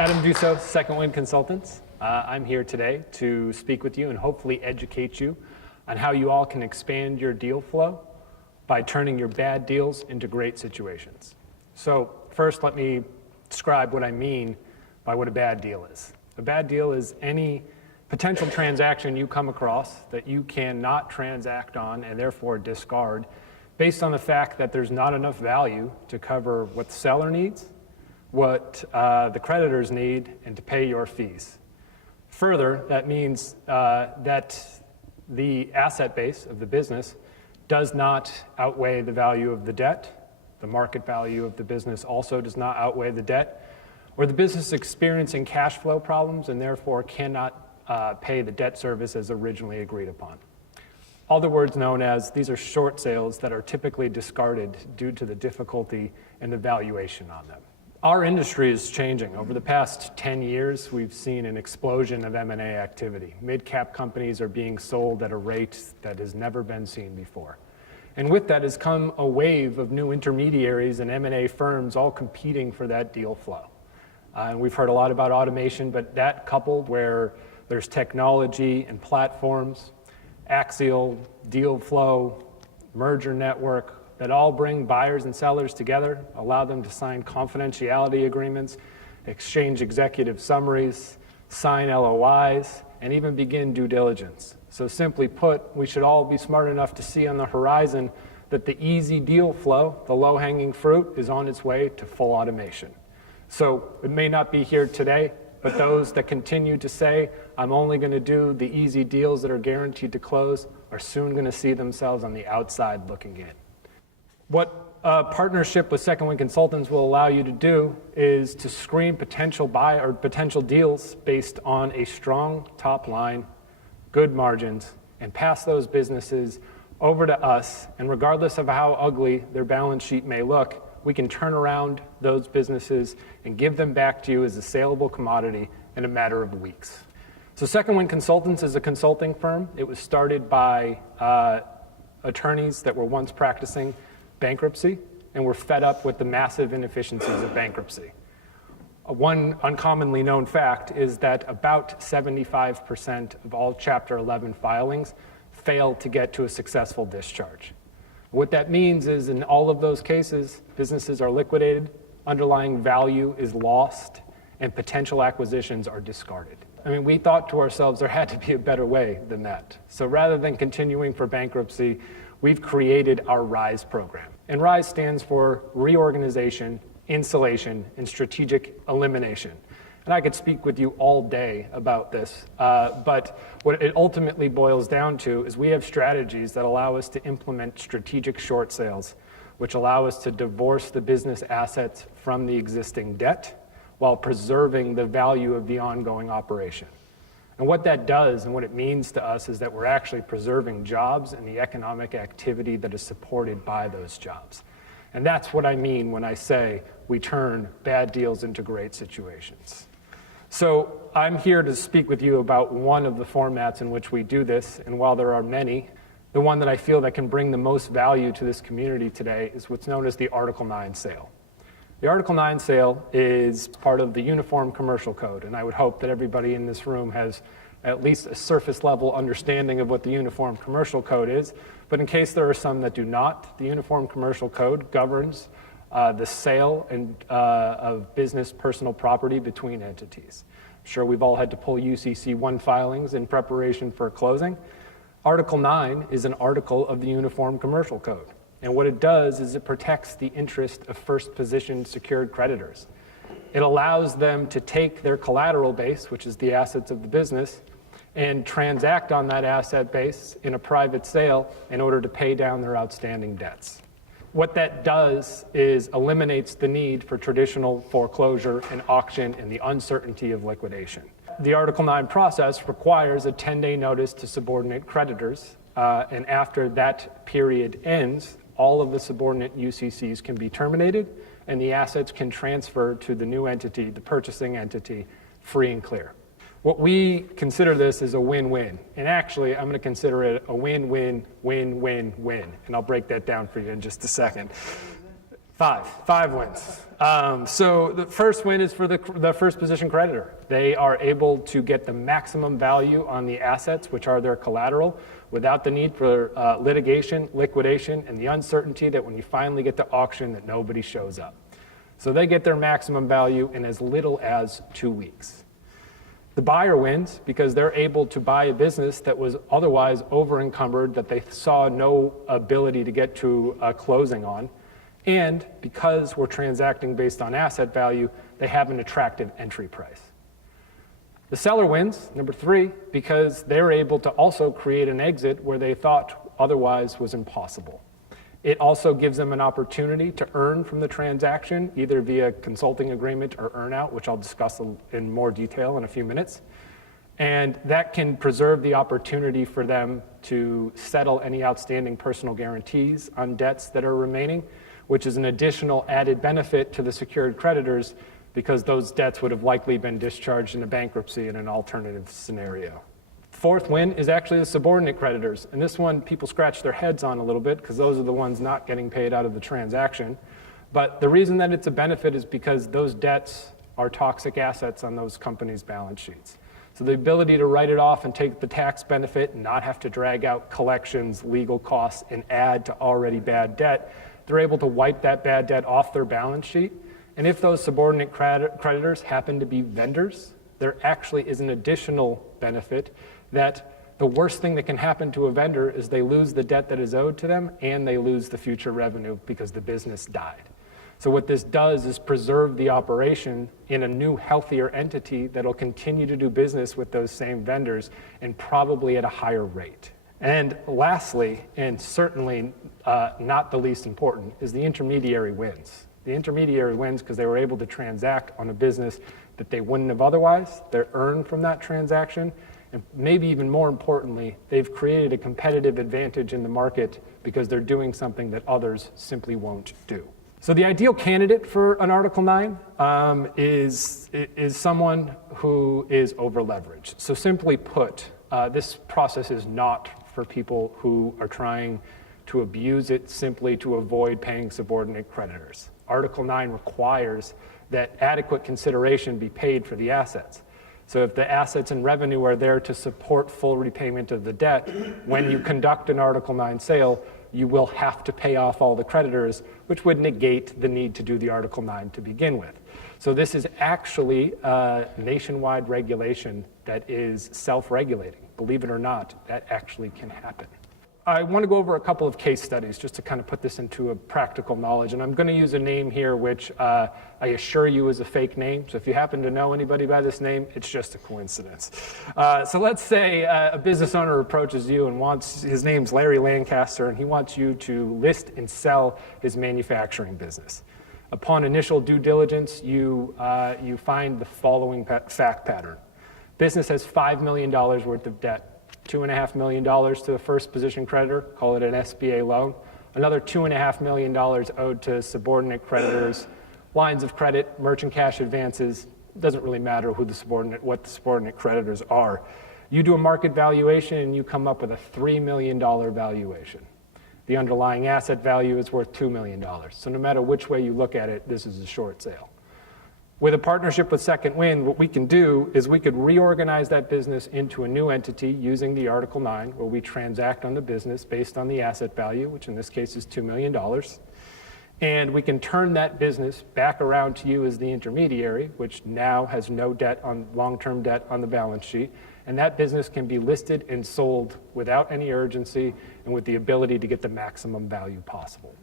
Adam Duso, Second Wind Consultants. I'm here today to speak with you and hopefully educate you on how you all can expand your deal flow by turning your bad deals into great situations. So first, let me describe what I mean by what a bad deal is. A bad deal is any potential transaction you come across that you cannot transact on and therefore discard based on the fact that there's not enough value to cover what the seller needs, what the creditors need, and to pay your fees. Further, that means that the asset base of the business does not outweigh the value of the debt. The market value of the business also does not outweigh the debt, or the business is experiencing cash flow problems and therefore cannot pay the debt service as originally agreed upon. Other words known as, these are short sales that are typically discarded due to the difficulty and the valuation on them. Our industry is changing. Over the past 10 years, we've seen an explosion of M&A activity. Mid-cap companies are being sold at a rate that has never been seen before. And with that has come a wave of new intermediaries and M&A firms all competing for that deal flow. And we've heard a lot about automation, but that coupled where there's technology and platforms, axial, deal flow, merger network, that all bring buyers and sellers together, allow them to sign confidentiality agreements, exchange executive summaries, sign LOIs, and even begin due diligence. So simply put, we should all be smart enough to see on the horizon that the easy deal flow, the low-hanging fruit, is on its way to full automation. So it may not be here today, but those that continue to say, I'm only going to do the easy deals that are guaranteed to close, are soon going to see themselves on the outside looking in. What a partnership with Second Wind Consultants will allow you to do is to screen potential deals based on a strong top line, good margins, and pass those businesses over to us. And regardless of how ugly their balance sheet may look, we can turn around those businesses and give them back to you as a saleable commodity in a matter of weeks. So Second Wind Consultants is a consulting firm. It was started by attorneys that were once practicing bankruptcy and were fed up with the massive inefficiencies of bankruptcy. One uncommonly known fact is that about 75% of all Chapter 11 filings fail to get to a successful discharge. What that means is in all of those cases, businesses are liquidated, underlying value is lost, and potential acquisitions are discarded. I mean, we thought to ourselves there had to be a better way than that. So rather than continuing for bankruptcy, we've created our RISE program. And RISE stands for reorganization, insulation, and strategic elimination. And I could speak with you all day about this, but what it ultimately boils down to is we have strategies that allow us to implement strategic short sales, which allow us to divorce the business assets from the existing debt while preserving the value of the ongoing operation. And what that does and what it means to us is that we're actually preserving jobs and the economic activity that is supported by those jobs. And that's what I mean when I say we turn bad deals into great situations. So I'm here to speak with you about one of the formats in which we do this, and while there are many, the one that I feel that can bring the most value to this community today is what's known as the Article 9 sale. The Article 9 sale is part of the Uniform Commercial Code, and I would hope that everybody in this room has at least a surface level understanding of what the Uniform Commercial Code is. But in case there are some that do not, the Uniform Commercial Code governs the sale of business personal property between entities. I'm sure we've all had to pull UCC 1 filings in preparation for closing. Article 9 is an article of the Uniform Commercial Code. And what it does is it protects the interest of first position secured creditors. It allows them to take their collateral base, which is the assets of the business, and transact on that asset base in a private sale in order to pay down their outstanding debts. What that does is eliminates the need for traditional foreclosure and auction and the uncertainty of liquidation. The Article 9 process requires a 10-day notice to subordinate creditors, and after that period ends, all of the subordinate UCCs can be terminated and the assets can transfer to the new entity, the purchasing entity, free and clear. What we consider this is a win-win, and actually I'm going to consider it a win-win-win-win-win, and I'll break that down for you in just a second. Five wins. So the first win is for the first position creditor. They are able to get the maximum value on the assets, which are their collateral, without the need for litigation, liquidation, and the uncertainty that when you finally get to auction that nobody shows up. So they get their maximum value in as little as 2 weeks. The buyer wins because they're able to buy a business that was otherwise over-encumbered, that they saw no ability to get to a closing on. And because we're transacting based on asset value, they have an attractive entry price. The seller wins, number 3, because they're able to also create an exit where they thought otherwise was impossible. It also gives them an opportunity to earn from the transaction, either via consulting agreement or earnout, which I'll discuss in more detail in a few minutes. And that can preserve the opportunity for them to settle any outstanding personal guarantees on debts that are remaining, which is an additional added benefit to the secured creditors because those debts would have likely been discharged in a bankruptcy in an alternative scenario. Fourth win is actually the subordinate creditors. And this one people scratch their heads on a little bit because those are the ones not getting paid out of the transaction. But the reason that it's a benefit is because those debts are toxic assets on those companies' balance sheets. So the ability to write it off and take the tax benefit and not have to drag out collections, legal costs, and add to already bad debt, they're able to wipe that bad debt off their balance sheet. And if those subordinate creditors happen to be vendors, there actually is an additional benefit that the worst thing that can happen to a vendor is they lose the debt that is owed to them and they lose the future revenue because the business died. So what this does is preserve the operation in a new, healthier entity that'll continue to do business with those same vendors and probably at a higher rate. And lastly, and certainly not the least important, is the intermediary wins. The intermediary wins because they were able to transact on a business that they wouldn't have otherwise. They're earned from that transaction. And maybe even more importantly, they've created a competitive advantage in the market because they're doing something that others simply won't do. So the ideal candidate for an Article 9 is someone who is over-leveraged. So simply put, this process is not for people who are trying to abuse it simply to avoid paying subordinate creditors. Article 9 requires that adequate consideration be paid for the assets. So if the assets and revenue are there to support full repayment of the debt, when you conduct an Article 9 sale, you will have to pay off all the creditors, which would negate the need to do the Article 9 to begin with. So this is actually a nationwide regulation that is self-regulating. Believe it or not, that actually can happen. I want to go over a couple of case studies just to kind of put this into a practical knowledge. And I'm going to use a name here which I assure you is a fake name. So if you happen to know anybody by this name, it's just a coincidence. So let's say a business owner approaches you and wants, his name's Larry Lancaster, and he wants you to list and sell his manufacturing business. Upon initial due diligence, you find the following fact pattern. Business has $5 million worth of debt. $2.5 million to the first position creditor, call it an SBA loan. Another $2.5 million owed to subordinate creditors, lines of credit, merchant cash advances. Doesn't really matter what the subordinate creditors are. You do a market valuation and you come up with a $3 million valuation. The underlying asset value is worth $2 million. So no matter which way you look at it, this is a short sale. With a partnership with Second Wind, what we can do is we could reorganize that business into a new entity using the Article 9, where we transact on the business based on the asset value, which in this case is $2 million. And we can turn that business back around to you as the intermediary, which now has no debt on long-term debt on the balance sheet. And that business can be listed and sold without any urgency and with the ability to get the maximum value possible.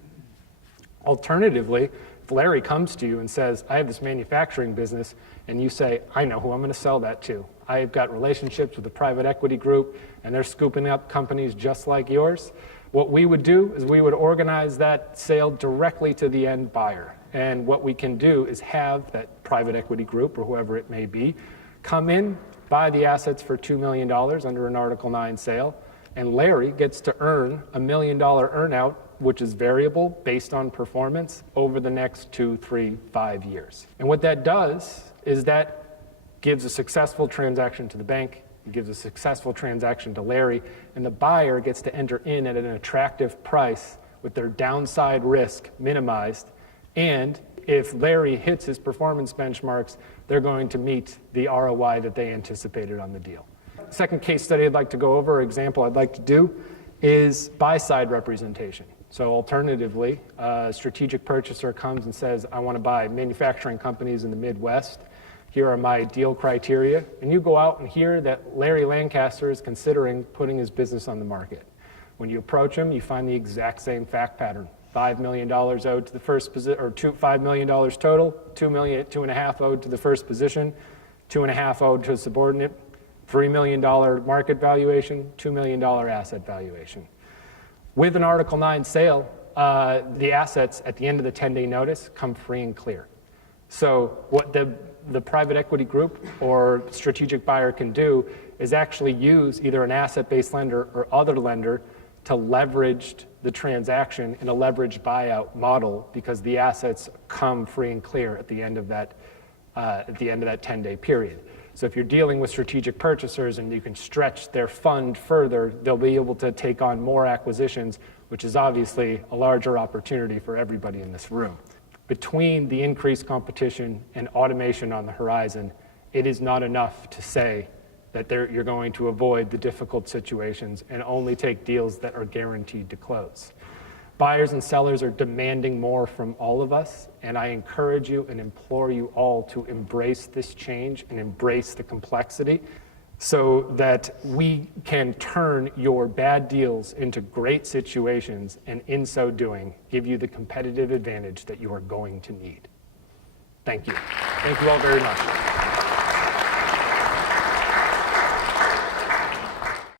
Alternatively, if Larry comes to you and says, I have this manufacturing business, and you say, I know who I'm going to sell that to. I've got relationships with a private equity group, and they're scooping up companies just like yours. What we would do is we would organize that sale directly to the end buyer. And what we can do is have that private equity group, or whoever it may be, come in, buy the assets for $2 million under an Article 9 sale, and Larry gets to earn $1 million earnout, which is variable based on performance over the next 2, 3, 5 years. And what that does is that gives a successful transaction to the bank, it gives a successful transaction to Larry, and the buyer gets to enter in at an attractive price with their downside risk minimized And if Larry hits his performance benchmarks, they're going to meet the ROI that they anticipated on the deal. Second case study I'd like to go over, example I'd like to do, is buy-side representation. So alternatively, a strategic purchaser comes and says, I want to buy manufacturing companies in the Midwest. Here are my deal criteria. And you go out and hear that Larry Lancaster is considering putting his business on the market. When you approach him, you find the exact same fact pattern. $5 million owed to the first position, or $5 million total, $2.5 owed to the first position, $2.5 owed to a subordinate, $3 million market valuation, $2 million asset valuation. With an Article 9 sale, the assets at the end of the 10-day notice come free and clear. So what the private equity group or strategic buyer can do is actually use either an asset-based lender or other lender to leverage the transaction in a leveraged buyout model, because the assets come free and clear at the end of that 10-day period. So if you're dealing with strategic purchasers and you can stretch their fund further, they'll be able to take on more acquisitions, which is obviously a larger opportunity for everybody in this room. Between the increased competition and automation on the horizon, it is not enough to say that you're going to avoid the difficult situations and only take deals that are guaranteed to close. Buyers and sellers are demanding more from all of us, and I encourage you and implore you all to embrace this change and embrace the complexity so that we can turn your bad deals into great situations, and in so doing, give you the competitive advantage that you are going to need. Thank you. Thank you all very much.